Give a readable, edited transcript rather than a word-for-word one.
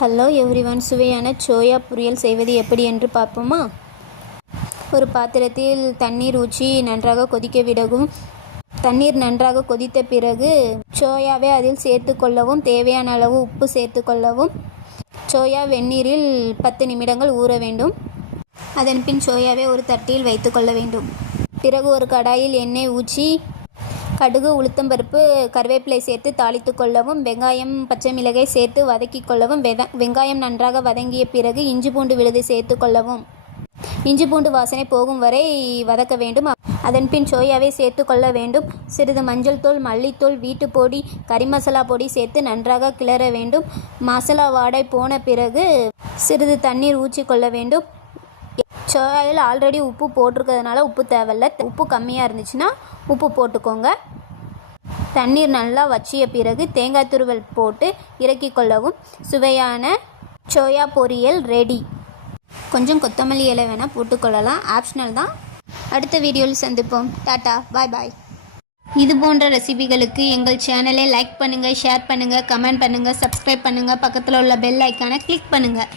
Hello everyone, சுவையான soya பொரியல் செய்வது எப்படி என்று பார்ப்போமா? ஒரு பாத்திரத்தில் தண்ணீர் ஊற்றி நன்றாக கொதிக்க விடவும். தண்ணீர் நன்றாக கொதித்த பிறகு சோயாவை அதில் சேர்த்து கொள்ளவும். தேவையான அளவு உப்பு சேர்த்து கொள்ளவும். சோயா வெந்நீரில் 10 நிமிடங்கள் ஊற வேண்டும். அதன் பின் சோயாவை ஒரு தட்டில் வைத்து கொள்ள வேண்டும். பிறகு ஒரு கடாயில் எண்ணெய் ஊற்றி கடுகு, உளுத்தம்பருப்பு, கருவேப்பிலை சேர்த்து தாளித்து கொள்ளவும். வெங்காயம், பச்சை மிளகாய் சேர்த்து வதக்கி கொள்ளவும். வெங்காயம் நன்றாக வதங்கிய பிறகு இஞ்சி பூண்டு விழுது சேர்த்து கொள்ளவும். இஞ்சி பூண்டு வாசனை போகும் வரை வதக்க வேண்டும். அதன் பின் சோயாவை சேர்த்து கொள்ள வேண்டும். சிறிது மஞ்சள் தூள், மல்லித்தூள், வீட்டுப்பொடி, கறி மசாலா பொடி சேர்த்து நன்றாக கிளற வேண்டும். மசாலா வாடை போன பிறகு சிறிது தண்ணீர் ஊற்றி கொள்ள வேண்டும். சோயாவில் ஆல்ரெடி உப்பு போட்டிருக்கிறதுனால உப்பு தேவையில்லை. உப்பு கம்மியாக இருந்துச்சுன்னா உப்பு போட்டுக்கோங்க. தண்ணீர் நல்லா வற்றிய பிறகு தேங்காய் துருவல் போட்டு இறக்கி கொள்ளவும். சுவையான சோயா பொரியல் ரெடி. கொஞ்சம் கொத்தமல்லி இலை வேணால் போட்டுக்கொள்ளலாம், ஆப்ஷனல் தான். அடுத்த வீடியோவில் சந்திப்போம். டாட்டா, பாய் பாய். இது போன்ற ரெசிபிகளுக்கு எங்கள் சேனலை லைக் பண்ணுங்கள், ஷேர் பண்ணுங்கள், கமெண்ட் பண்ணுங்கள், சப்ஸ்கிரைப் பண்ணுங்கள். பக்கத்தில் உள்ள பெல் ஐக்கானை கிளிக் பண்ணுங்கள்.